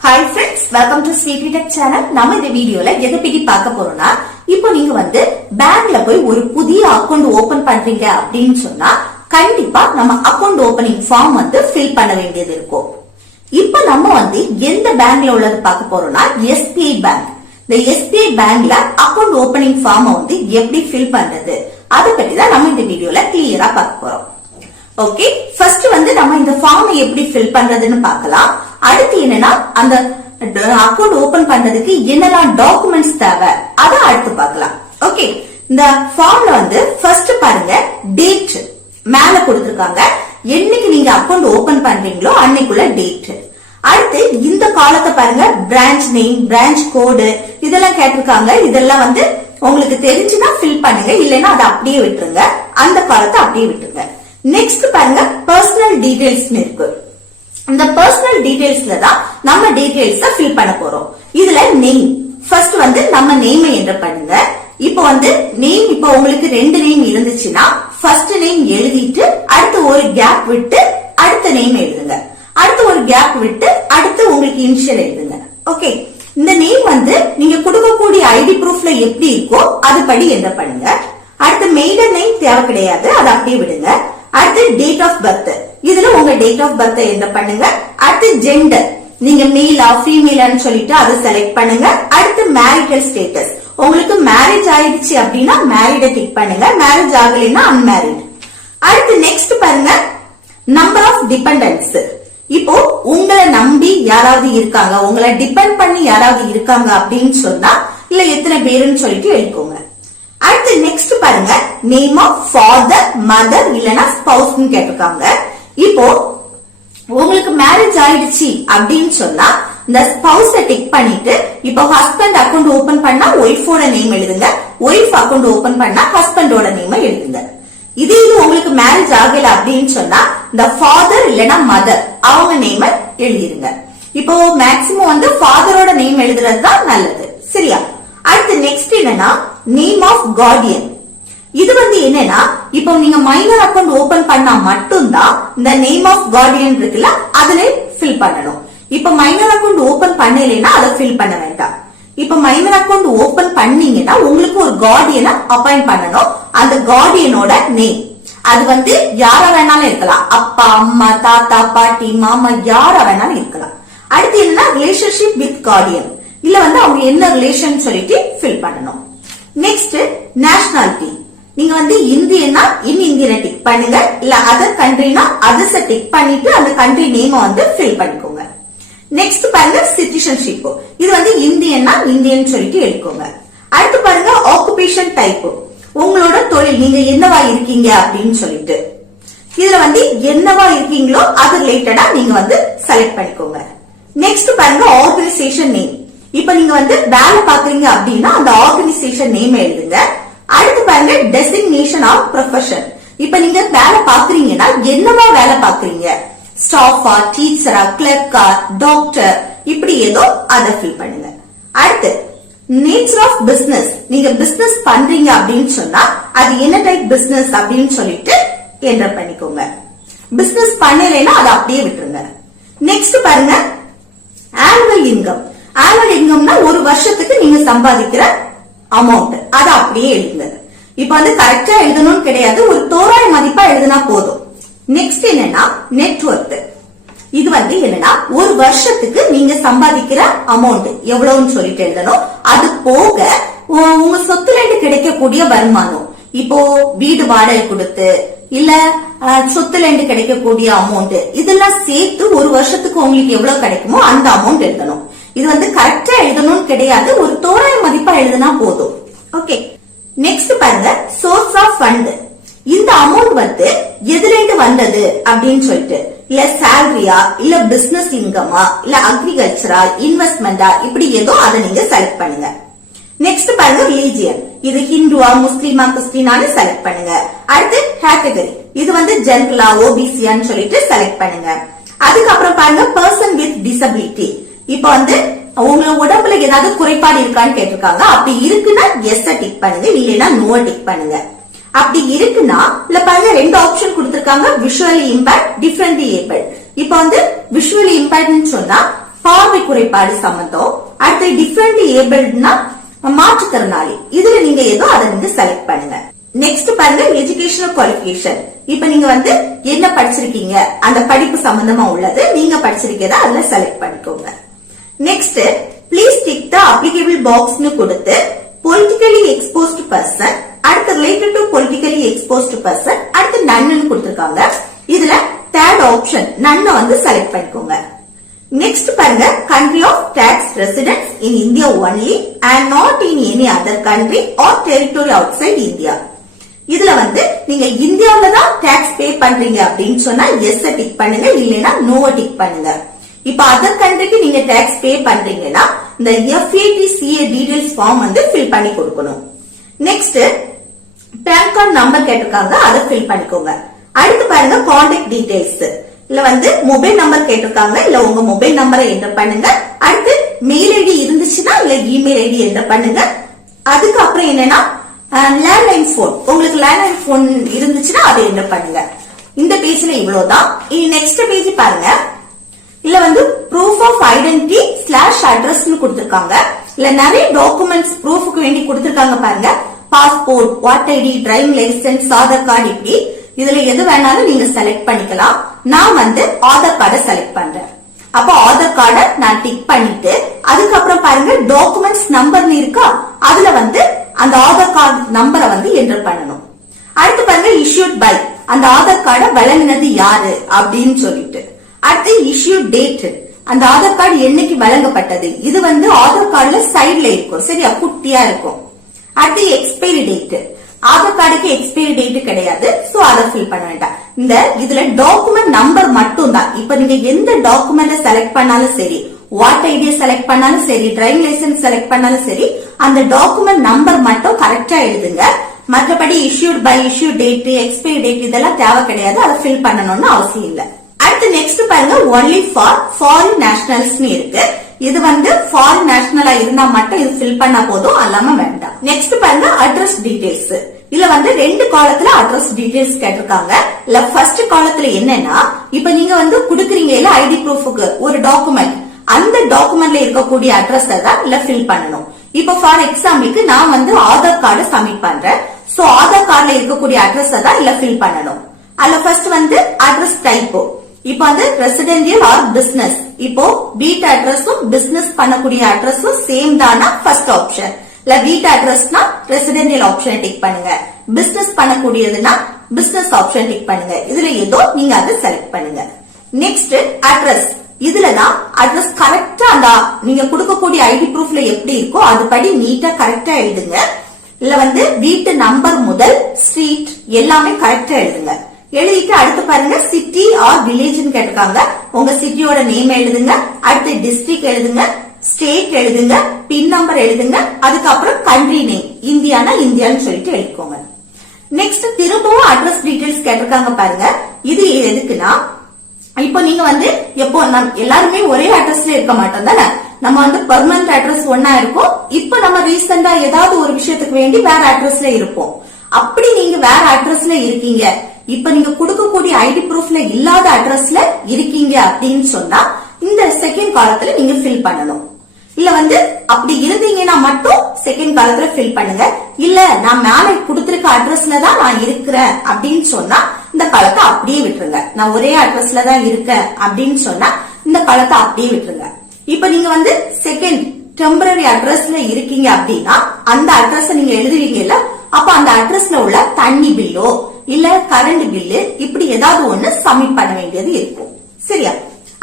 Hi friends, welcome to Sweetie Tech channel. நம்ம இந்த வீடியோல எதை பத்தி பார்க்க போறோம்னா, இப்போ நீங்க பேங்க்ல போய் ஒரு புதிய அக்கவுண்ட் ஓபன் பண்றீங்க அப்படின்னு சொன்னா கண்டிப்பா நம்ம அக்கவுண்ட் ஓபனிங் ஃபார்ம் ஃபில் பண்ண வேண்டியது இருக்கும். இப்போ நம்ம எந்த பேங்க்ல உள்ளது பார்க்க போறோம்னா SBI பேங்க். இந்த SBI பேங்க்ல அக்கவுண்ட் ஓபனிங் ஃபார்ம் எப்படி ஃபில் பண்றது அதை பத்தி தான் நம்ம இந்த வீடியோல கிளியரா பார்க்க போறோம். ஓகே, ஃபர்ஸ்ட் நம்ம இந்த ஃபார்ம் எப்படி ஃபில் பண்றதுன்னு பார்க்கலாம். அடுத்து என்னன்னா அந்த அக்கவுண்ட் ஓபன் பண்றதுக்கு என்னெல்லாம் டாக்குமெண்ட்ஸ் தேவை அதை அடுத்து பார்க்கலாம். ஓகே, இந்த ஃபார்ம்ல ஃபர்ஸ்ட் பாருங்க, டேட் மேல கொடுத்திருக்காங்க. என்னைக்கு நீங்க அக்கவுண்ட் ஓபன் பண்றீங்களோ அன்னைக்குள்ள டேட். அடுத்து இந்த காலத்தை பாருங்க, பிரான்ச் நேம், பிரான்ச் கோடு இதெல்லாம் கேட்டிருக்காங்க. இதெல்லாம் உங்களுக்கு தெரிஞ்சுன்னா ஃபில் பண்ணுங்க, இல்லைன்னா அதை அப்படியே விட்டுருங்க. அந்த காலத்தை அப்படியே விட்டுருங்க. நெக்ஸ்ட் பாருங்க, பர்சனல் டீடைல்ஸ் இருக்கு. இந்த பர்சனல் டீடைல்ஸ்ல தான் நம்ம டீடைல்ஸ் ஃபில் பண்ண போறோம். இதுல நேம் ஃபர்ஸ்ட் நம்ம நேம் என்டர் பண்ணுங்க. இப்போ நேம், இப்போ உங்களுக்கு 2 நேம் இருந்துச்சுன்னா ஃபர்ஸ்ட் நேம் எழுதிட்டு அடுத்து ஒரு கேப் விட்டு அடுத்த நேம் எழுதுங்க. அடுத்து ஒரு கேப் விட்டு அடுத்து உங்களுக்கு இனிஷியல் எழுதுங்க. ஓகே, இந்த நேம் நீங்க கொடுக்கக்கூடிய ஐடி ப்ரூஃப்ல எப்படி இருக்கோ அதுபடி என்டர் பண்ணுங்க. அடுத்து மெய்டன் நேம் தேவை கிடையாது, அதை அப்படியே விடுங்க. அடுத்து டேட் ஆஃப் பர்த், இதுல உங்க டேட் ஆஃப் பர்த் என்டர் பண்ணுங்க. அடுத்து ஜெண்டர், நீங்க மேலா ஃபீமேலான்னு சொல்லிட்டு அதை செலக்ட் பண்ணுங்க. அடுத்து மேரிட்டல் ஸ்டேட்டஸ், உங்களுக்கு மேரேஜ் ஆயிடுச்சு அப்படின்னா மேரிட டிக் பண்ணுங்க, மேரேஜ் ஆகலைன்னா அன்மேரிட். அடுத்து நெக்ஸ்ட் பாருங்க, நம்பர் ஆஃப் டிபெண்டன்ஸ். இப்போ உங்களை நம்பி யாராவது இருக்காங்க, உங்களை டிபெண்ட் பண்ணி யாராவது இருக்காங்க அப்படின்னு சொன்னா இல்ல எத்தனை பேருன்னு சொல்லிட்டு எழுதிக்கோங்க. அடுத்து நெக்ஸ்ட் பாருங்க, நேம் ஆஃப் ஃபாதர், மதர் இல்லனா ஸ்பௌஸ் கேட்டிருக்காங்க. இப்போ உங்களுக்கு மேரேஜ் ஆயிடுச்சு அப்படின்னு சொன்னா இந்த ஸ்பௌஸ டிக் பண்ணிட்டு இப்போ ஹஸ்பண்ட் அக்கவுண்ட் ஓபன் பண்ணா ஒய்ஃபோட நேம் எழுதுங்க, ஒய்ஃப் அக்கவுண்ட் ஓபன் பண்ணா ஹஸ்பண்டோட நேம் எழுதுங்க. இது உங்களுக்கு மேரேஜ் ஆகல அப்படின்னு சொன்னா இந்த ஃபாதர் இல்லனா மதர் அவங்க நேம் எழுதிருங்க. இப்போ மேக்சிமம் ஃபாதரோட நேம் எழுதுறது தான் நல்லது, சரியா? அடுத்து நெக்ஸ்ட் என்னன்னா நேம் ஆஃப் கார்டியன். இது என்னன்னா இப்போ நீங்க மைனர் அக்கவுண்ட் ஓபன் பண்ணா மட்டும்தான் இந்த நேம் ஆஃப் கார்டியன் இருக்குல்ல அதுல ஃபில் பண்ணணும். இப்ப மைனர் அக்கவுண்ட் ஓபன் பண்ணலைன்னா அதை ஃபில் பண்ண வேண்டாம். இப்ப மைனர் அக்கவுண்ட் ஓபன் பண்ணீங்கன்னா உங்களுக்கு ஒரு கார்டியனை அப்பாயிண்ட் பண்ணணும். அந்த கார்டியனோட நேம் அது யாரா வேணாலும் இருக்கலாம், அப்பா, அம்மா, தாத்தா, பாட்டி, மாமா, யாரா வேணாலும் இருக்கலாம். அடுத்து என்னன்னா ரிலேஷன்ஷிப் வித் கார்டியன், இல்ல அவங்க என்ன ரிலேஷன் சொல்லிட்டு ஃபில் பண்ணணும். நெக்ஸ்ட் நேஷனாலிட்டி, நீங்க இந்தியன்னா இந்தியனை டிக் பண்ணுங்க, இல்ல அதர் கண்ட்ரினா அதர்ஸ டிக் பண்ணிட்டு அந்த கண்ட்ரி நேம ஃபில் பண்ணிக்கோங்க. நெக்ஸ்ட் பாருங்க, சிட்டிசன்ஷிப், இது இந்தியன்னா இந்தியன் சொல்லிட்டு எழுதிக்கோங்க. அடுத்து பாருங்க, ஆக்குபேஷன் டைப், உங்களோட தொழில், நீங்க என்னவா இருக்கீங்க அப்படின்னு சொல்லிட்டு இதுல என்னவா இருக்கீங்களோ அது ரிலேட்டடா நீங்க செலக்ட் பண்ணிக்கோங்க. நெக்ஸ்ட் பாருங்க, ஆர்கனைசேஷன் நேம், இப்ப நீங்க வேலை பாக்குறீங்க அப்படின்னா அந்த ஆர்கனைசேஷன் நேம் எழுதுங்க. அடுத்து பாருங்க, டெசிக்னேஷன் ஆஃப் ப்ரொஃபஷன், இப்ப நீங்க வேலை பாக்குறீங்கன்னா என்னவா வேலை பாக்குறீங்க, ஸ்டாஃபா, டீச்சரா, கிளர்க்கா, டாக்டர், இப்படி ஏதோ அதை ஃபில் பண்ணுங்க. அடுத்து நேச்சர் ஆஃப் பிசினஸ், நீங்க பிசினஸ் பண்றீங்க அப்படின்னு சொன்னா அது என்ன டைப் பிசினஸ் அப்படின்னு சொல்லிட்டு என்டர் பண்ணிக்கோங்க. பிசினஸ் பண்ணலைன்னா அதை அப்படியே விட்டுருங்க. நெக்ஸ்ட் பாருங்க, ஆனுவல் இன்கம். ஆனுவல் இன்கம்னா ஒரு வருஷத்துக்கு நீங்க சம்பாதிக்கிற அமௌண்ட், அதை அப்படியே எழுதுங்க. இப்ப கரெக்டா எழுதணும்னு கிடையாது, ஒரு தோராய மதிப்பா எழுதுனா போதும். நெக்ஸ்ட் என்னன்னா நெட்வொர்த், இது என்னன்னா ஒரு வருஷத்துக்கு நீங்க சம்பாதிக்கிற அமௌண்ட் எவ்வளவுன்னு சொல்லிட்டு எழுதணும். அது போக உங்க சொத்துல இருந்து கிடைக்கக்கூடிய வருமானம், இப்போ வீடு வாடகை கொடுத்து இல்ல சொத்துல இருந்து கிடைக்கக்கூடிய அமௌண்ட் இதெல்லாம் சேர்த்து ஒரு வருஷத்துக்கு உங்களுக்கு எவ்வளவு கிடைக்குமோ அந்த அமௌண்ட் எழுதணும். இது கரெக்டா எழுதணும்னு கிடையாது, ஒரு தோராய மதிப்பா எழுதுனா போதும். ஓகே, நெக்ஸ்ட் பாருங்க, சோர்ஸ் ஆஃப் ஃபண்ட், இந்த அமௌண்ட் எதுல இருந்து வந்தது அப்படின்னு சொல்லிட்டு, இல்ல சேலரியா, இல்ல பிசினஸ் இன்கமா, இல்ல அக்ரிகல்ச்சரா, இன்வெஸ்ட்மெண்டா, இப்படி ஏதோ அதை நீங்க செலக்ட் பண்ணுங்க. நெக்ஸ்ட் பாருங்க, ரிலீஜியன், இது ஹிந்துவா, முஸ்லிமா, கிறிஸ்டினான்னு செலக்ட் பண்ணுங்க. அடுத்து கேட்டகரி, இது ஜெனரலா, ஓபிசியான்னு சொல்லிட்டு செலக்ட் பண்ணுங்க. அதுக்கப்புறம் பாருங்க, பர்சன் வித் டிசபிலிட்டி, இப்ப உங்க உடம்புல ஏதாவது குறைபாடு இருக்கான்னு கேட்டிருக்காங்க. அப்படி இருக்குன்னா எஸ் டிக் பண்ணுங்க, இல்லைன்னா நோ டிக் பண்ணுங்க. அப்படி இருக்குன்னா இல்ல பாருங்க, 2 ஆப்ஷன் கொடுத்திருக்காங்க, விஷுவலி இம்பேர்ட், டிஃபரண்ட்லி ஏபிள்ட். இப்ப விஷுவலி இம்பேர்ட்னு சொன்னா பார்வை குறைபாடு சம்பந்தம். அடுத்து டிஃபரெண்ட் ஏபிள்ட்னா மாற்றுத்திறனாளி. இதுல நீங்க ஏதோ அதை வந்து செலக்ட் பண்ணுங்க. நெக்ஸ்ட் பாருங்க எஜுகேஷனல் குவாலிஃபிகேஷன். இப்ப நீங்க வந்து என்ன படிச்சிருக்கீங்க அந்த படிப்பு சம்பந்தமா உள்ளது நீங்க படிச்சிருக்கீங்க அதுல செலக்ட் பண்ணிக்கோங்க. Next please tick the applicable பாக்ஸ்னு கொடுத்து பொலிட்டிக்கலி எக்ஸ்போஸ்ட் பர்சன், அடுத்து related to politically exposed person, அடுத்து நன்னு கொடுத்திருக்காங்க. இதுல தேர்ட் ஆப்ஷன் நன்னு வந்து செலக்ட் பண்ணிக்கோங்க. நெக்ஸ்ட் பாருங்க country of tax residence in India only and not in any other country or territory outside India. இதுல வந்து நீங்க இந்தியாவுல தான் டாக்ஸ் பே பண்றீங்க அப்படின்னு சொன்னா எஸ் டிக் பண்ணுங்க, இல்லைன்னா நோ டிக் பண்ணுங்க. இப்ப அதர் கண்ட்ரிக்கு நீங்க டாக்ஸ் பே பண்றீங்கன்னா இந்த FATCA டீடைல்ஸ் ஃபார்ம் வந்து ஃபில் பண்ணி கொடுக்கணும். நெக்ஸ்ட் பேன் கார்டு நம்பர் கேட்டிருக்காங்க, அதை ஃபில் பண்ணிக்கோங்க. அடுத்து பாருங்க கான்டாக்ட் டீடைல்ஸ். இல்ல வந்து மொபைல் நம்பர் கேட்டிருக்காங்க, இல்ல உங்க மொபைல் நம்பரை என்டர் பண்ணுங்க. அடுத்து மெயில் ஐடி இருந்துச்சுன்னா இல்ல இமெயில் ஐடி என்டர் பண்ணுங்க. அதுக்கப்புறம் என்னன்னா லேண்ட்லைன் போன், உங்களுக்கு லேண்ட்லைன் போன் இருந்துச்சுன்னா அதை என்டர் பண்ணுங்க. இந்த பேஜ்ல இவ்வளவுதான். நெக்ஸ்ட் பேஜ் பாருங்க. இல்ல வந்து ப்ரூஃப் ஆஃப் ஐடென்டிட்டி ஸ்லாஷ் அட்ரஸ்னு கொடுத்திருக்காங்க. இல்ல நிறைய டாக்குமெண்ட்ஸ் ப்ரூஃப்க்கு வேண்டி கொடுத்திருக்காங்க பாருங்க. Passport, voter ID, driving licence, Aadhaar card, இப்படி இதுல எது வேணாலும் நீங்க செலக்ட் பண்ணிக்கலாம். நான் வந்து ஆதார் கார்டை செலக்ட் பண்றேன். அப்போ ஆதார் கார்டை நான் டிக் பண்ணிட்டு அதுக்கப்புறம் பாருங்க டாக்குமெண்ட்ஸ் நம்பர்னு இருக்கா, அதுல வந்து அந்த ஆதார் கார்டு நம்பரை வந்து என்டர் பண்ணணும். அடுத்து பாருங்க இஷ்யூட் பை, அந்த ஆதார் கார்டை வழங்கினது யாரு அப்படின்னு சொல்லிட்டு. அடுத்து இஷ்யூ டேட், அந்த ஆதார் கார்டு என்னைக்கு வழங்கப்பட்டது, இது வந்து ஆதார் கார்டுல சைட்ல இருக்கும், சரியா, குட்டியா இருக்கும். அடுத்து எக்ஸ்பைரி டேட், ஆதார் கார்டுக்கு எக்ஸ்பைரி டேட் கிடையாது, சோ அதை ஃபில் பண்ண வேண்டாம். இந்த இதுல டாக்குமெண்ட் நம்பர் மட்டும் தான். இப்ப நீங்க எந்த டாக்குமெண்ட செலக்ட் பண்ணாலும் சரி, வாட் ஐடியை செலக்ட் பண்ணாலும் சரி, டிரைவிங் லைசன்ஸ் செலக்ட் பண்ணாலும் சரி, அந்த டாக்குமெண்ட் நம்பர் மட்டும் கரெக்டா எழுதுங்க. மற்றபடி issued by, issue date, expiry date இதெல்லாம் தேவை கிடையாது, அதை ஃபில் பண்ணணும்னு அவசியம் இல்லை. அடுத்து நெக்ஸ்ட் பாருங்க ஒன்லி ஃபார் ஃபாரின் நேஷனல்ஸ்னு இருக்கு. இது வந்து ஃபாரின் நேஷனலா இருந்தா மட்டும் இது ஃபில் பண்ணா போதும், அல்லாம வேண்டாம். நெக்ஸ்ட் பாருங்க அட்ரஸ் டீடைல்ஸ். இதுல வந்து ரெண்டு காலத்துல அட்ரஸ் டீடைல்ஸ் கேட்டிருக்காங்க. இல்ல ஃபர்ஸ்ட் காலத்துல என்னன்னா, இப்ப நீங்க வந்து குடுக்குறீங்க இல்ல ஐடி ப்ரூஃபுக்கு ஒரு டாக்குமெண்ட், அந்த டாக்குமெண்ட்ல இருக்கக்கூடிய அட்ரஸ் தான் இல்ல ஃபில் பண்ணணும். இப்ப ஃபார் எக்ஸாம்பிளுக்கு நான் வந்து ஆதார் கார்டு சப்மிட் பண்றேன். சோ ஆதார் கார்டுல இருக்கக்கூடிய அட்ரஸ் தான் இல்ல ஃபில் பண்ணணும். அதுல ஃபர்ஸ்ட் வந்து அட்ரஸ் டைப். இப்போ வந்து ரெசிடென்ஷியல் ஆர் பிசினஸ், இப்போ வீட்டு அட்ரஸும் பிசினஸ் பண்ணக்கூடிய அட்ரஸும் சேம் தானா ஃபர்ஸ்ட் ஆப்ஷன். இல்ல வீட்டு அட்ரஸ்னா ரெசிடென்ஷியல் ஆப்ஷன் டிக் பண்ணுங்க, பிசினஸ் பண்ணக்கூடியதுன்னா பிசினஸ் ஆப்ஷன் டிக் பண்ணுங்க. இதுல ஏதோ நீங்க அதை செலக்ட் பண்ணுங்க. நெக்ஸ்ட் அட்ரஸ், இதுலதான் அட்ரஸ் கரெக்டா அந்த நீங்க கொடுக்கக்கூடிய ஐடி ப்ரூஃப்ல எப்படி இருக்கோ அதுபடி நீட்டா கரெக்டா எழுதுங்க. இல்ல வந்து வீட்டு நம்பர் முதல் ஸ்ட்ரீட் எல்லாமே கரெக்டா எழுதுங்க. எழுதிட்டு அடுத்து பாருங்க சிட்டி ஆர் வில்லேஜ் கேட்டிருக்காங்க, உங்க சிட்டியோட நேம் எழுதுங்க. அடுத்து டிஸ்ட்ரிக்ட் எழுதுங்க, ஸ்டேட் எழுதுங்க, பின் நம்பர் எழுதுங்க. அதுக்கப்புறம் கண்ட்ரி நேம், இந்தியானா இந்தியான்னு சொல்லிட்டு எழுதிக்கோங்க. நெக்ஸ்ட் திரும்பவும் அட்ரஸ் டீடைல்ஸ் கேட்டிருக்காங்க பாருங்க. இது எதுக்குன்னா, இப்போ நீங்க வந்து எப்போ எல்லாருமே ஒரே அட்ரஸ்ல இருக்க மாட்டோம் தானே, நம்ம வந்து பெர்மனன்ட் அட்ரஸ் ஒன்னா இருக்கும். இப்ப நம்ம ரீசெண்டா ஏதாவது ஒரு விஷயத்துக்கு வேண்டி வேற அட்ரஸ்ல இருப்போம். அப்படி நீங்க வேற அட்ரஸ்ல இருக்கீங்க, இப்ப நீங்க கொடுக்கக்கூடிய ஐடி ப்ரூஃப்ல இல்லாத அட்ரஸ்ல இருக்கீங்க அப்படின்னு சொன்னா இந்த செகண்ட் காலத்துல நீங்க ஃபில் பண்ணணும். இல்ல வந்து அப்படி இருந்தீங்கன்னா மட்டும் செகண்ட் காலத்துல ஃபில் பண்ணுங்க. இல்ல நான் மேல கொடுத்திருக்க அட்ரஸ்ல தான் நான் இருக்கிறேன் அப்படின்னு சொன்னா இந்த காலத்தை அப்படியே விட்டுருங்க. நான் ஒரே அட்ரஸ்ல தான் இருக்கேன் அப்படின்னு சொன்னா இந்த காலத்தை அப்படியே விட்டுருங்க. இப்ப நீங்க வந்து செகண்ட் டெம்பரரி அட்ரஸ்ல இருக்கீங்க அப்படின்னா அந்த அட்ரஸ் நீங்க எழுதுவீங்கல்ல, அப்ப அந்த அட்ரஸ்ல உள்ள தண்ணி பில்லோ இல்ல கரண்ட் பில்லு இப்படி ஏதாவது ஒண்ணு சப்மிட் பண்ண வேண்டியது இருக்கும், சரியா.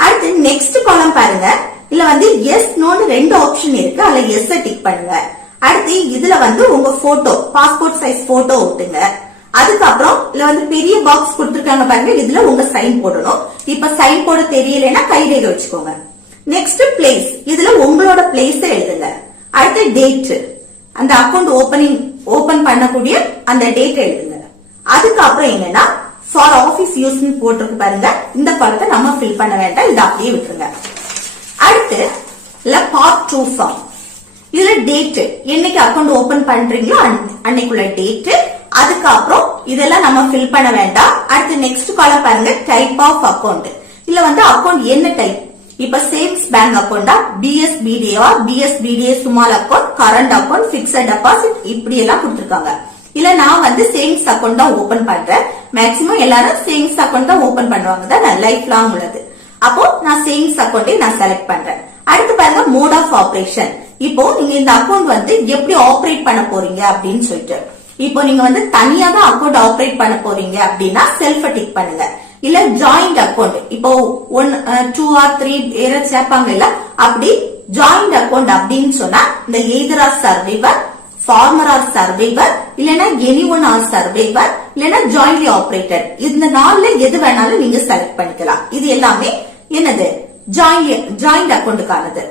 அடுத்து நெக்ஸ்ட் காலம் பாருங்க. இல்ல வந்து எஸ் நோன்னு ரெண்டு ஆப்ஷன் இருக்கு, அதுல எஸ் டிக் பண்ணுங்க. அடுத்து இதுல வந்து உங்க போட்டோ, பாஸ்போர்ட் சைஸ் போட்டோ ஒட்டுங்க. அதுக்கப்புறம் இல்ல வந்து பெரிய பாக்ஸ் கொடுத்திருக்காங்க பாருங்க, இதுல உங்க சைன் போடணும். இப்ப சைன் போட தெரியலன்னா கைரேகை வச்சுக்கோங்க. நெக்ஸ்ட் பிளேஸ், இதுல உங்களோட பிளேஸ் எழுதுங்க. அடுத்து டேட், அந்த அக்கௌண்ட் ஓபன் பண்ணக்கூடிய அந்த டேட் எழுதுங்க. அதுக்கப்புறம் என்னன்னா ஃபார் ஆபீஸ் யூஸ் போட்டிருக்கு பாருங்க, இந்த காலத்தை நம்ம ஃபில் பண்ண வேண்டாம், இதை அப்படியே விட்டுருங்க. அடுத்து பார்ட் 2 ஃபார்ம், இதுல டேட் என்னைக்கு அக்கௌண்ட் ஓபன் பண்றீங்களோ அன்னைக்குள்ள டேட். அதுக்கப்புறம் இதெல்லாம் நம்ம ஃபில் பண்ண வேண்டாம். அடுத்து நெக்ஸ்ட் காலம் பாருங்க டைப் ஆஃப் அக்கௌண்ட். இல்ல வந்து அக்கௌண்ட் என்ன டைப், இப்ப சேவிங்ஸ் பேங்க் அக்கௌண்டா, பிஎஸ்பிடிஏவா, BSBDA small account, current account, fixed deposit இப்படி எல்லாம் கொடுத்திருக்காங்க. இல்ல நான் வந்து சேவிங்ஸ் அக்கௌண்ட் தான் ஓபன் பண்றேன். மேக்ஸிமம் எல்லாரும் சேவிங்ஸ் அக்கௌண்ட் தான் ஓபன் பண்ணுவாங்க தான் லைஃப் லாங் உள்ளது. அப்போ நான் சேவிங்ஸ் அக்கௌண்ட்டை நான் செலக்ட் பண்றேன். அடுத்து பாருங்க மோட் ஆஃப் ஆபரேஷன். இப்போ நீங்க இந்த அக்கௌண்ட் வந்து எப்படி ஆபரேட் பண்ண போறீங்க அப்படின்னு சொல்லிட்டு, இப்போ நீங்க வந்து தனியா தான் அக்கௌண்ட் ஆபரேட் பண்ண போறீங்க அப்படின்னா செல்ஃப் டிக் பண்ணுங்க. இல்ல ஜாயிண்ட் அக்கௌண்ட், இப்போ 1 2 or 3 பேரை சேர்ப்பாங்க இல்ல, அப்படி ஜாயிண்ட் அக்கௌண்ட் அப்படின்னு சொன்னா இந்த either or survivor, former or survivor, anyone or survivor survivor, இல்லனா ஜாயின்ட்லி ஆபரேட்டட். இந்த நாள்ல எது வேணாலும் நீங்க செலக்ட் பண்ணிக்கலாம். இது எல்லாமே என்னது ஜாயிண்ட் அக்கௌண்ட்டுக்கானது.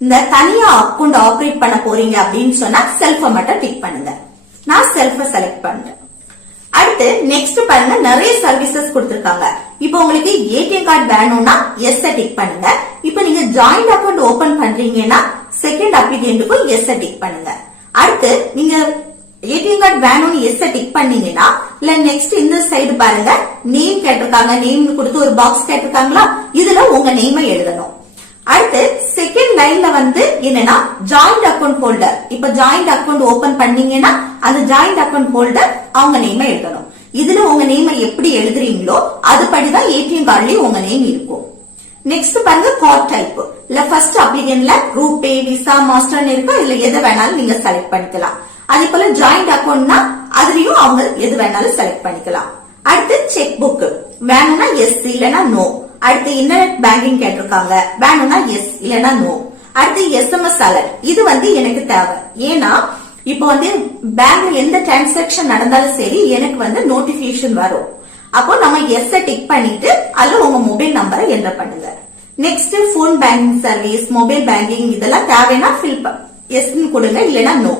இந்த தனியா அக்கௌண்ட் ஆபரேட் பண்ண போறீங்க அப்படின்னு சொன்னா செல்ஃப மட்டும் டிக் பண்ணுங்க. நான் செல்ஃப செலக்ட் பண்றேன். அடுத்து நெக்ஸ்ட் பாருங்க, நிறைய சர்வீசஸ் கொடுத்திருக்காங்க. இப்போ உங்களுக்கு ஏடிஎம் கார்டு வேணும்னா எஸ் டிக் பண்ணுங்க. இப்போ நீங்க ஜாயிண்ட் அக்கௌண்ட் ஓபன் பண்றீங்கன்னா செகண்ட் அப்ளிகேண்டுக்கும் எஸ் டிக் பண்ணுங்க. அடுத்து நீங்க ஏடிஎம் கார்டு வேணும்னு எஸ் டிக் பண்ணீங்கன்னா இல்ல நெக்ஸ்ட் இந்த சைடு பாருங்க, நேம் கேட்டிருக்காங்க. நேம் கொடுத்து ஒரு பாக்ஸ் கேட்டிருக்காங்களா, இதுல உங்க நேமை எழுதணும். அடுத்து செகண்ட் லைன்ல வந்து என்னன்னா ஜாயிண்ட் அக்கௌண்ட் ஹோல்டர். இப்ப ஜாயிண்ட் அக்கௌண்ட் ஓபன் பண்ணீங்கன்னா அந்த ஜாயிண்ட் அக்கௌண்ட் ஹோல்டர் அவங்க நேமை எழுதணும். இதுல உங்க நேமை எப்படி எழுதுறீங்களோ அதுபடிதான் ஏடிஎம் கார்டுலயும் உங்க நேம் இருக்கும். நெக்ஸ்ட் பாருங்க கார்டு டைப். இல்ல ஃபர்ஸ்ட் அப்ளிகேஷன்ல ரூபே, விசா, மாஸ்டர் இருக்கா, இல்ல எதை வேணாலும் நீங்க செலக்ட் பண்ணிக்கலாம். அதே போல ஜாயிண்ட் அக்கௌண்ட்னா அதுலயும் அவங்க எது வேணாலும் செலக்ட் பண்ணிக்கலாம். அடுத்து செக் புக் வேணும்னா எஸ் இல்லனா நோ. அடுத்து இன்டர்நெட் பேங்கிங் கேட்டிருக்காங்க, வேணும்னா எஸ் இல்லனா நோ. அடுத்து எஸ்எம்எஸ் அலர்ட், இது வந்து எனக்கு தேவை. ஏன்னா இப்போ வந்து பேங்க்ல எந்த டிரான்சாக்சன் நடந்தாலும் சரி எனக்கு வந்து நோட்டிபிகேஷன் வரும். அப்போ நம்ம எஸ் டிக் பண்ணிட்டு அதுல உங்க மொபைல் நம்பரை என்டர் பண்ணுங்க. Next phone banking service, mobile banking இதெல்லாம் தேவைன்னா ஃபில் எஸ் கொடுங்க, இல்லனா நோ.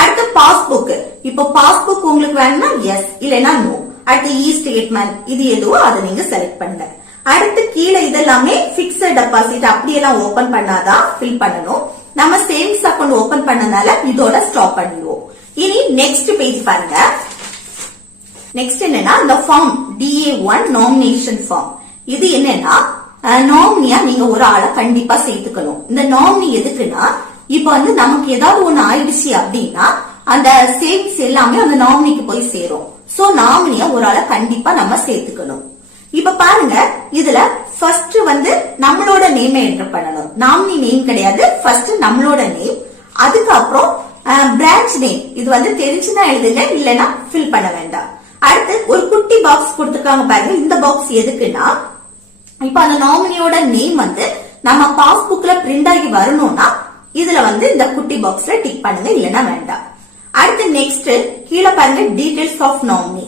அடுத்து பாஸ்புக், இப்போ பாஸ்புக் உங்களுக்கு வேணும்னா எஸ் இல்லனா நோ. அடுத்து இ ஸ்டேட்மெண்ட், இது எதுவோ அதை நீங்க செலக்ட் பண்ணுங்க. அடுத்து கீழே இதெல்லாமே பிக்ஸட் டெபாசிட் அப்படியெல்லாம் ஓபன் பண்ணாதான் ஃபில் பண்ணணும். நம்ம சேவிங்ஸ் அக்கௌண்ட் ஓபன் பண்ணனால இதோட ஸ்டாப் பண்ணிடுவோம். இனி நெக்ஸ்ட் பேஜ் பாருங்க. நெக்ஸ்ட் என்னன்னா இந்த ஃபார்ம் DA1 நாமினேஷன் ஃபார்ம். இது என்னன்னா நாமினியா நீங்க ஒரு ஆளை கண்டிப்பா சேர்த்துக்கணும். இந்த நாமினி எதுக்குன்னா இப்ப வந்து நமக்கு ஏதாவது ஒண்ணு ஆயிடுச்சு அப்படின்னா அந்த சேவிங்ஸ் எல்லாமே அந்த நாமினிக்கு போய் சேரும். சோ நாமினியா ஒரு ஆளை கண்டிப்பா நம்ம சேர்த்துக்கணும். இப்ப பாருங்க, இதுல ஃபர்ஸ்ட் வந்து நம்மளோட நேமை என்டர் பண்ணணும். நாமினி நேம் கிடையாது, ஃபர்ஸ்ட் நம்மளோட நேம். அதுக்கப்புறம் பிரான்ச் நேம், இது வந்து தெரிஞ்சுதான் எழுதுங்க, இல்லைன்னா ஃபில் பண்ண வேண்டாம். அடுத்து ஒரு குட்டி பாக்ஸ் கொடுத்துருக்காங்க பாருங்க. இந்த பாக்ஸ் எதுக்குன்னா இப்ப அந்த நாமினியோட நேம் வந்து நம்ம பாஸ்புக்ல பிரிண்ட் ஆகி வரணும்னா இதுல வந்து இந்த குட்டி பாக்ஸ்ல டிக் பண்ணுங்க, இல்லைன்னா வேண்டாம். அடுத்து நெக்ஸ்ட் கீழே பாருங்க டீடைல்ஸ் ஆஃப் நாமினி.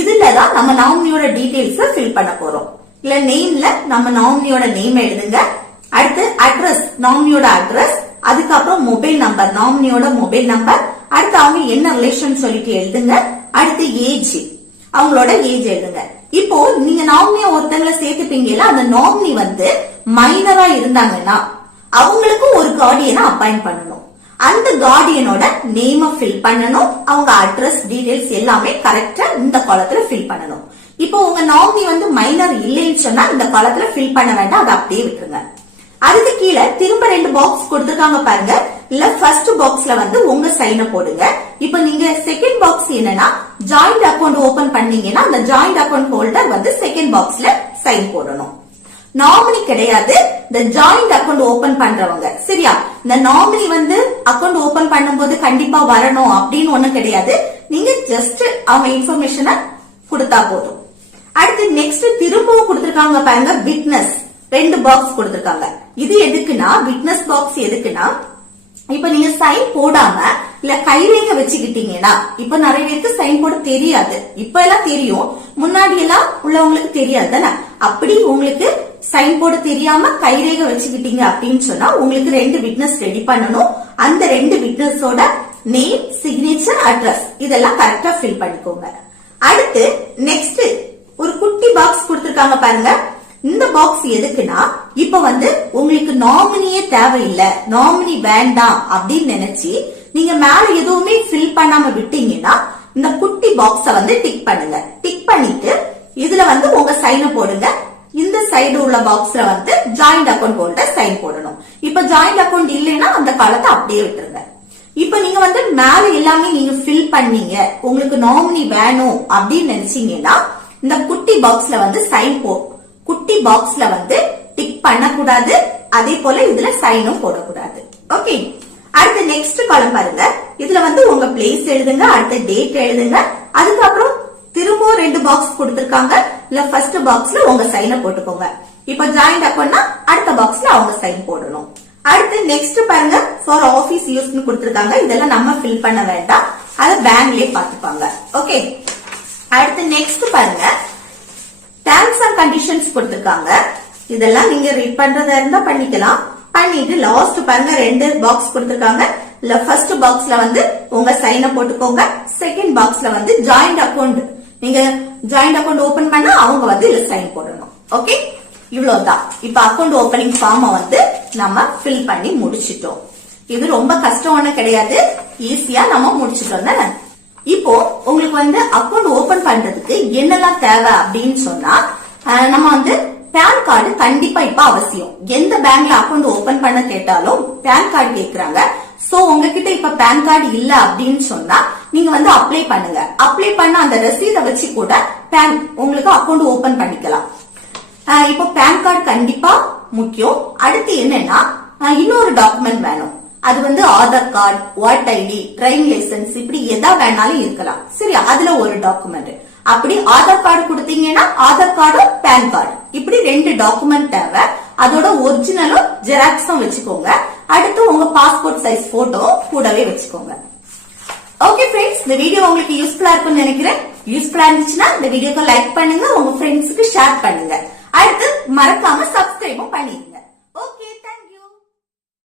இதுலதான் நம்ம நாமினியோட டீடைல்ஸ் ஃபில் பண்ண போறோம். இல்ல நேம்ல நம்ம நாமினியோட நேம் எழுதுங்க. அடுத்து அட்ரஸ், நாமினியோட அட்ரஸ். அதுக்கப்புறம் மொபைல் நம்பர், நாமினியோட மொபைல் நம்பர். அடுத்து அவங்க என்ன ரிலேஷன் சொல்லிட்டு எழுதுங்க. அடுத்து ஏஜ், அவங்களோட ஏஜ் எழுதுங்க. இப்போ நீங்க நாமினியா ஒருத்தங்களை சேர்த்துப்பீங்கல்ல, அந்த நாமினி வந்து மைனரா இருந்தாங்கன்னா அவங்களுக்கும் ஒரு கார்டியனை அப்பாயிண்ட் பண்ணணும். அந்த கார்டியனோட நேம ஃபில் பண்ணணும். அவங்க அட்ரஸ் டீடைல்ஸ் எல்லாமே கரெக்டா இந்த காலத்துல ஃபில் பண்ணணும். இப்போ உங்க நாமினி வந்து மைனர் இல்லைன்னு சொன்னா இந்த காலத்துல ஃபில் பண்ண வேண்டாம், அதை அப்படியே விட்டுருங்க. அதுக்கு கீழே திரும்ப 2 பாக்ஸ் கொடுத்துருக்காங்க பாருங்க. இல்ல ஃபர்ஸ்ட் பாக்ஸ்ல வந்து உங்க சைனை போடுங்க. இப்ப நீங்க செகண்ட் பாக்ஸ் என்னன்னா ஜாயிண்ட் அக்கௌண்ட் ஓபன் பண்ணீங்கன்னா அந்த ஜாயிண்ட் அக்கௌண்ட் ஹோல்டர் வந்து செகண்ட் பாக்ஸ்ல சைன் போடணும். நாமினி கிடையாது, இந்த ஜாயிண்ட் அக்கௌண்ட் ஓபன் பண்றவங்க. சரியா? இந்த நாமினி வந்து அக்கௌண்ட் ஓபன் பண்ணும்போது கண்டிப்பா வரணும் அப்படின்னு ஒண்ணு கிடையாது. நீங்க ஜஸ்ட் அவங்க இன்ஃபர்மேஷனை கொடுத்தா போதும். அடுத்து நெக்ஸ்ட் திரும்பவும் கொடுத்திருக்காங்க பாருங்க, விட்னஸ். 2 பாக்ஸ் கொடுத்திருக்காங்க. இது எதுக்குன்னா விட்னஸ் பாக்ஸ் எதுக்குன்னா இப்ப நீங்க சைன் போடாம இல்ல கைரேகை வச்சுக்கிட்டீங்கன்னா, இப்ப நிறைய பேருக்கு சைன் போட தெரியாது. இப்ப எல்லாம் தெரியும், முன்னாடி எல்லாம் உள்ளவங்களுக்கு தெரியாது தானே. அப்படி உங்களுக்கு சைன் போட தெரியாம கைரேகை வச்சுக்கிட்டீங்க அப்படின்னு சொன்னா உங்களுக்கு 2 விட்னஸ் ரெடி பண்ணணும். அந்த 2 விட்னஸோட நேம், சிக்னேச்சர், அட்ரஸ் இதெல்லாம் கரெக்டா ஃபில் பண்ணிக்கோங்க. அடுத்து நெக்ஸ்ட் ஒரு குட்டி பாக்ஸ் கொடுத்திருக்காங்க பாருங்க. இந்த பாக்ஸ் எதுக்குன்னா இப்ப வந்து உங்களுக்கு நாமினியே தேவையில்லை, நாமினி வேண்டாம் அப்படின்னு நினைச்சு நீங்க மேல எதுவுமே ஃபில் பண்ணாம விட்டீங்கன்னா இந்த குட்டி பாக்ஸ வந்து டிக் பண்ணுங்க. டிக் பண்ணிட்டு இதுல வந்து உங்க சைனை போடுங்க. இந்த சைடு உள்ள பாக்ஸ்ல வந்து ஜாயிண்ட் அக்கௌண்ட் ஹோல்டர் சைன் போடணும். இப்ப ஜாயிண்ட் அக்கௌண்ட் இல்லைன்னா அந்த காலத்தை அப்படியே விட்டுருங்க. இப்ப நீங்க வந்து மேல எல்லாமே நீங்க ஃபில் பண்ணீங்க, உங்களுக்கு நாமினி வேணும் அப்படின்னு நினைச்சீங்கன்னா இந்த குட்டி பாக்ஸ்ல வந்து சைன் குட்டி பாக்ஸ்ல வந்து டிக் பண்ணக்கூடாது, அதே போல இதுல சைனும் போடக்கூடாது. ஓகே, அடுத்து நெக்ஸ்ட் காலம் பாருங்க. இதுல வந்து உங்க பிளேஸ் எழுதுங்க, அடுத்த டேட் எழுதுங்க, அதுக்கப்புறம் திரும்பவும் 2 பாக்ஸ் கொடுத்திருக்காங்க. இல்ல ஃபர்ஸ்ட் பாக்ஸ்ல உங்க சைனை போட்டுக்கோங்க. இப்ப ஜாயிண்ட் அக்கௌண்ட்னா அடுத்த பாக்ஸ்ல அவங்க சைன் போடணும். அடுத்து நெக்ஸ்ட் பாருங்க, ஃபார் ஆபீஸ் யூஸ்னு கொடுத்திருக்காங்க. இதெல்லாம் நம்ம ஃபில் பண்ண வேண்டாம், அத பேங்க்லயே பாத்துப்பாங்க. ஓகே, அடுத்து நெக்ஸ்ட் பாருங்க, டேர்ம்ஸ் அண்ட் கண்டிஷன்ஸ் கொடுத்திருக்காங்க. இதெல்லாம் நீங்க ரீட் பண்றதா இருந்தா பண்ணிக்கலாம். பண்ணிட்டு லாஸ்ட் பாருங்க 2 பாக்ஸ் கொடுத்திருக்காங்க. இல்ல ஃபர்ஸ்ட் பாக்ஸ்ல வந்து உங்க சைனை போட்டுக்கோங்க, செகண்ட் பாக்ஸ்ல வந்து ஜாயிண்ட் அக்கௌண்ட், நீங்க ஜாயிண்ட் அக்கௌண்ட் ஓபன் பண்ணா அவங்க வந்து இதுல சைன் போடணும். ஓகே, இவ்வளவுதான். இப்ப அக்கௌண்ட் ஓபனிங் ஃபார்மை வந்து நம்ம ஃபில் பண்ணி முடிச்சிட்டோம். இது ரொம்ப கஷ்டம் கிடையாது, ஈஸியா நம்ம முடிச்சிட்டோம் தானே. இப்போ உங்களுக்கு வந்து அக்கௌண்ட் ஓபன் பண்றதுக்கு என்னெல்லாம் தேவை அப்படின்னு சொன்னா, நம்ம வந்து பேன் கார்டு கண்டிப்பா இப்ப அவசியம். எந்த பேங்க்ல அக்கௌண்ட் ஓபன் பண்ண கேட்டாலும் பேன் கார்டு கேக்குறாங்க. சோ உங்ககிட்ட இப்ப பேன் கார்டு இல்ல அப்படின்னு சொன்னா நீங்க வந்து அப்ளை பண்ணுங்க. அப்ளை பண்ண அந்த ரசீதை வச்சு கூட உங்களுக்கு அக்கௌண்ட் ஓபன் பண்ணிக்கலாம். இப்போ பேன் கார்டு கண்டிப்பா முக்கியம். அடுத்து என்னன்னா இன்னொரு டாக்குமெண்ட் வேணும். அது வந்து Aadhaar card, voter ID, driving licence, இப்படி எதா வேணாலும் இருக்கலாம். சரி, அதுல ஒரு டாக்குமெண்ட். அப்படி ஆதார் கார்டு கொடுத்தீங்கன்னா ஆதார் கார்டும் பேன் கார்டு, இப்படி 2 டாக்குமெண்ட் தேவை. அதோட ஒரிஜினலும் ஜெராக்ஸும் வச்சுக்கோங்க. அடுத்து உங்க பாஸ்போர்ட் சைஸ் போட்டோ கூடவே வச்சுக்கோங்க. ஓகே ஃப்ரெண்ட்ஸ், இந்த வீடியோ உங்களுக்கு யூஸ்ஃபுல்லா இருக்கும்னு நினைக்கிறேன். யூஸ்ஃபுல்லா இருந்துச்சுன்னா இந்த வீடியோக்கு லைக் பண்ணுங்க, உங்க ஃப்ரெண்ட்ஸுக்கு ஷேர் பண்ணுங்க. அடுத்து மறக்காம சப்ஸ்கிரைபும் பண்ணிடுங்க.